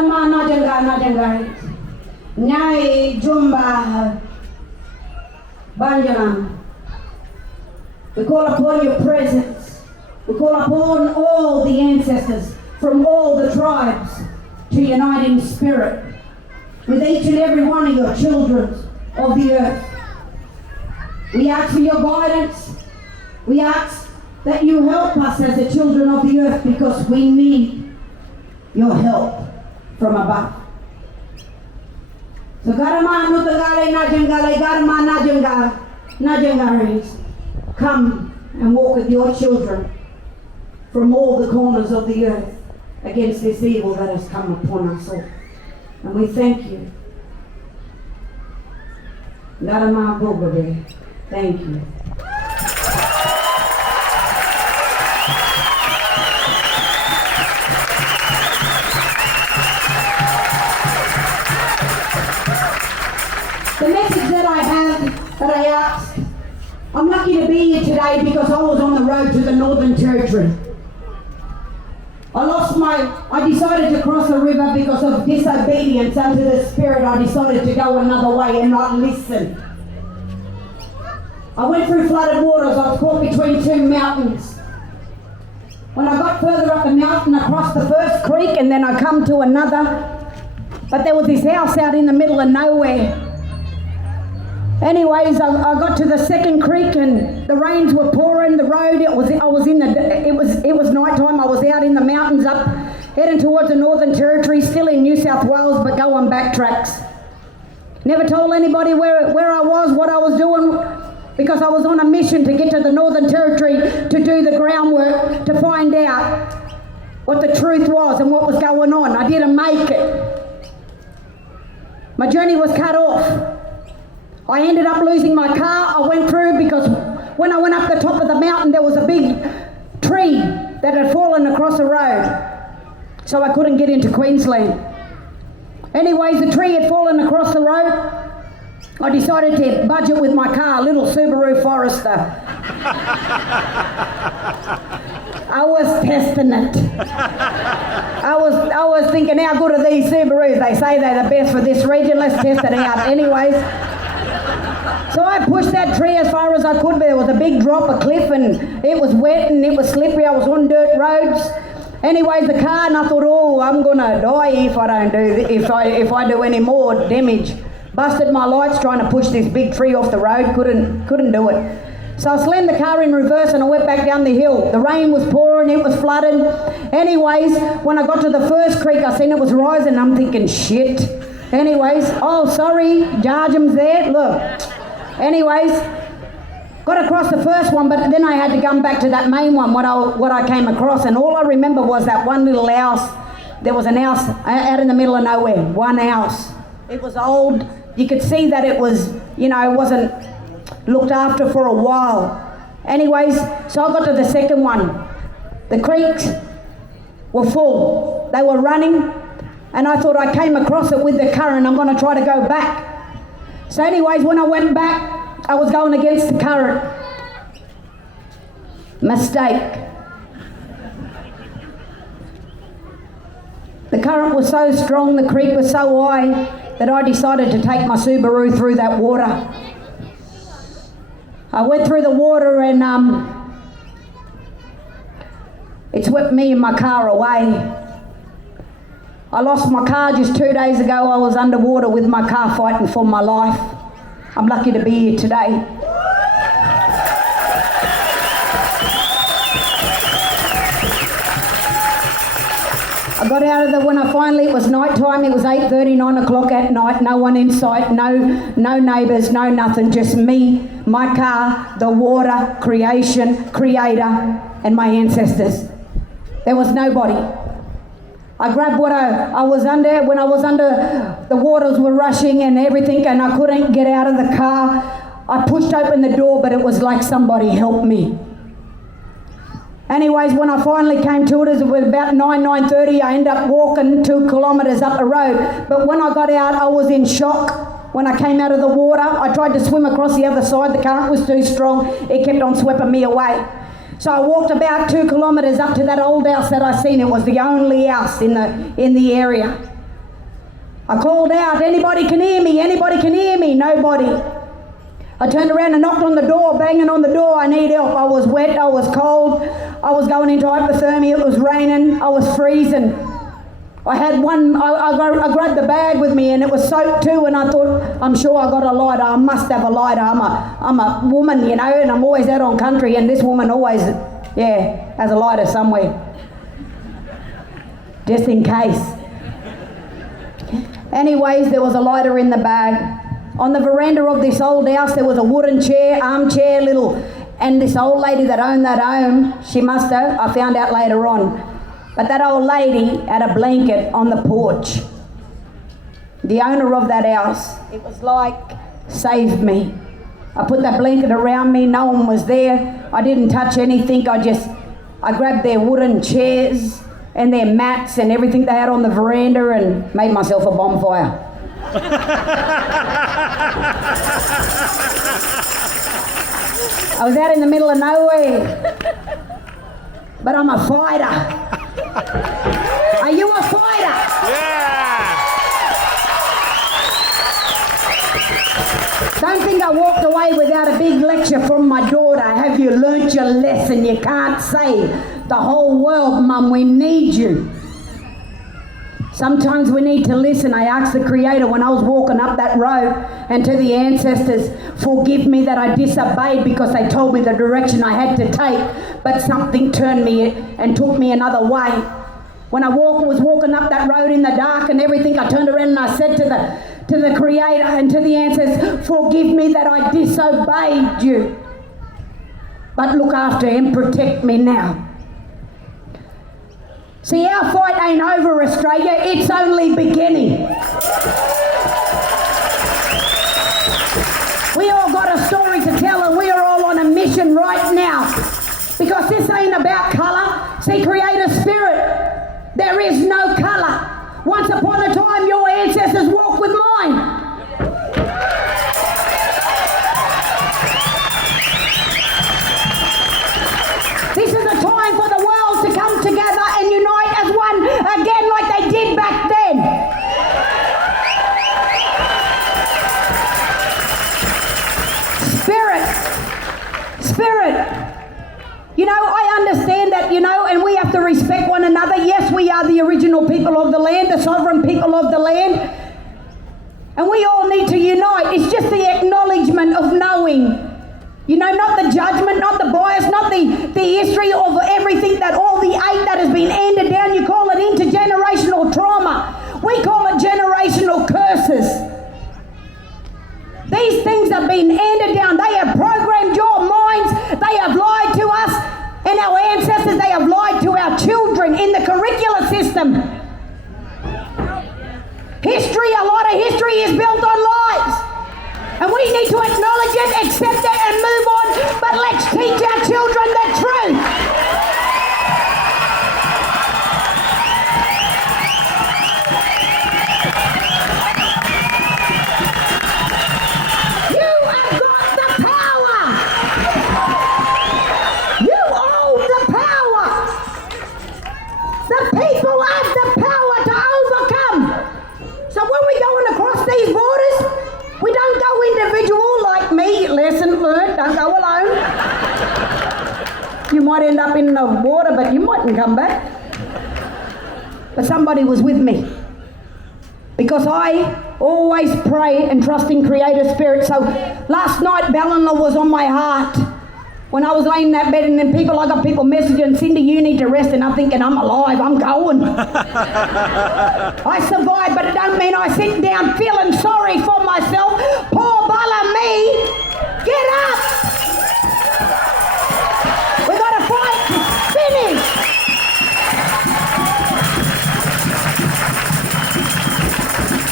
Garama Najanga, Nyai Jumba Banjana. We call upon your presence. We call upon all the ancestors from all the tribes to unite in spirit with each and every one of your children of the earth. We ask for your guidance. We ask that you help us as the children of the earth because we need your help from above. So Garama Nutangale Najangale, Garama Najangaris, come and walk with your children from all the corners of the earth against this evil that has come upon us all. And we thank you. Garama Bogabe, thank you. The message that I have, that I asked, I'm lucky to be here today because I was on the road to the Northern Territory. I decided to cross a river because of disobedience unto the Spirit. I decided to go another way and not listen. I went through flooded waters. I was caught between two mountains. When I got further up the mountain, I crossed the first creek and then I come to another. But there was this house out in the middle of nowhere. Anyways, I got to the second creek and the rains were pouring. The road, it was night time. I was out in the mountains up, heading towards the Northern Territory, still in New South Wales, but go on backtracks. Never told anybody where I was, what I was doing, because I was on a mission to get to the Northern Territory to do the groundwork, to find out what the truth was and what was going on. I didn't make it. My journey was cut off. I ended up losing my car. I went through because when I went up the top of the mountain, there was a big tree that had fallen across the road. So I couldn't get into Queensland. Anyways, the tree had fallen across the road. I decided to budget with my car, a little Subaru Forester. I was testing it. I was thinking, how good are these Subarus? They say they're the best for this region. Let's test it out. Anyways, so I pushed that tree as far as I could, but there was a big drop, a cliff, and it was wet and it was slippery. I was on dirt roads. Anyways, the car, and I thought, oh, I'm gonna die if I don't do if I do any more damage. Busted my lights trying to push this big tree off the road. Couldn't do it. So I slammed the car in reverse and I went back down the hill. The rain was pouring, it was flooded. Anyways, when I got to the first creek, I seen it was rising. I'm thinking, shit. Anyways, oh, sorry, Jarjum's there. Look. Anyways, got across the first one, but then I had to come back to that main one, what I came across, and all I remember was that one little house. There was an house out in the middle of nowhere, one house. It was old. You could see that it was, it wasn't looked after for a while. Anyways, so I got to the second one. The creeks were full. They were running, and I thought I came across it with the current. I'm going to try to go back. So anyways, when I went back, I was going against the current. Mistake. The current was so strong, the creek was so high, that I decided to take my Subaru through that water. I went through the water and it swept me and my car away. I lost my car just 2 days ago. I was underwater with my car fighting for my life. I'm lucky to be here today. I got out of there when it was night time. It was 8:30, 9 o'clock at night. No one in sight, no neighbours, no nothing. Just me, my car, the water, creation, creator, and my ancestors. There was nobody. I grabbed what I was under. When I was under, the waters were rushing and everything, and I couldn't get out of the car. I pushed open the door, but it was like somebody helped me. Anyways, when I finally came to it, it was about 9:30. I ended up walking 2 kilometres up the road. But when I got out, I was in shock. When I came out of the water, I tried to swim across the other side. The current was too strong. It kept on sweeping me away. So I walked about 2 kilometres up to that old house that I seen. It was the only house in the area. I called out, anybody can hear me, anybody can hear me, nobody. I turned around and knocked on the door, banging on the door, I need help. I was wet, I was cold, I was going into hypothermia, it was raining, I was freezing. I had one, I grabbed the bag with me and it was soaked too, and I thought, I'm sure I got a lighter, I must have a lighter, I'm a woman, you know, and I'm always out on country, and this woman always, has a lighter somewhere. Just in case. Anyways, there was a lighter in the bag. On the veranda of this old house, there was a wooden chair, armchair, and this old lady that owned that home, she must have, I found out later on, but that old lady had a blanket on the porch. The owner of that house, it was like, saved me. I put that blanket around me, no one was there, I didn't touch anything, I grabbed their wooden chairs and their mats and everything they had on the veranda and made myself a bonfire. I was out in the middle of nowhere, but I'm a fighter. Are you a fighter? Yeah! Don't think I walked away without a big lecture from my daughter. Have you learnt your lesson? You can't say the whole world, Mum, we need you. Sometimes we need to listen. I asked the Creator when I was walking up that road, and to the ancestors, forgive me that I disobeyed because they told me the direction I had to take, but something turned me and took me another way. When I was walking up that road in the dark and everything, I turned around and I said to the Creator and to the ancestors, forgive me that I disobeyed you, but look after and protect me now. See, our fight ain't over, Australia, it's only beginning. We all got a story to tell, and we are all on a mission right now, because this ain't about colour. See, Creator Spirit, there is no colour. Once upon a time, your ancestors walked with mine. This is a time for the world to come together and unite as one again like they did back then. Spirit. You know, I understand that, you know, and we have to respect one another. Yes, we are the original people of the land, the sovereign people of the land. And we all need to unite. It's just the acknowledgement of knowing. You know, not the judgment, not the bias, not the history of everything that all the hate that has been handed down. You call it intergenerational trauma. We call it generational curses. These things have been handed down. They have programmed your minds. They have lied to us and our ancestors. They have lied to our children in the curricular system. History, a lot of history is built on lies. And we need to acknowledge it, accept it, and move on. But let's teach our children the truth. You have got the power. You hold the power. The people have the power to overcome. So when we're going across these borders, we don't go individual like me. Lesson learned, don't go alone. You might end up in the water, but you mightn't come back. But somebody was with me. Because I always pray and trust in Creator Spirit. So last night, Ballina was on my heart. When I was laying in that bed, and then I got people messaging, Cindy, you need to rest, and I'm thinking, I'm alive, I'm going. I survived, but it don't mean I sit down feeling sorry for myself. Poor Bala me, get up!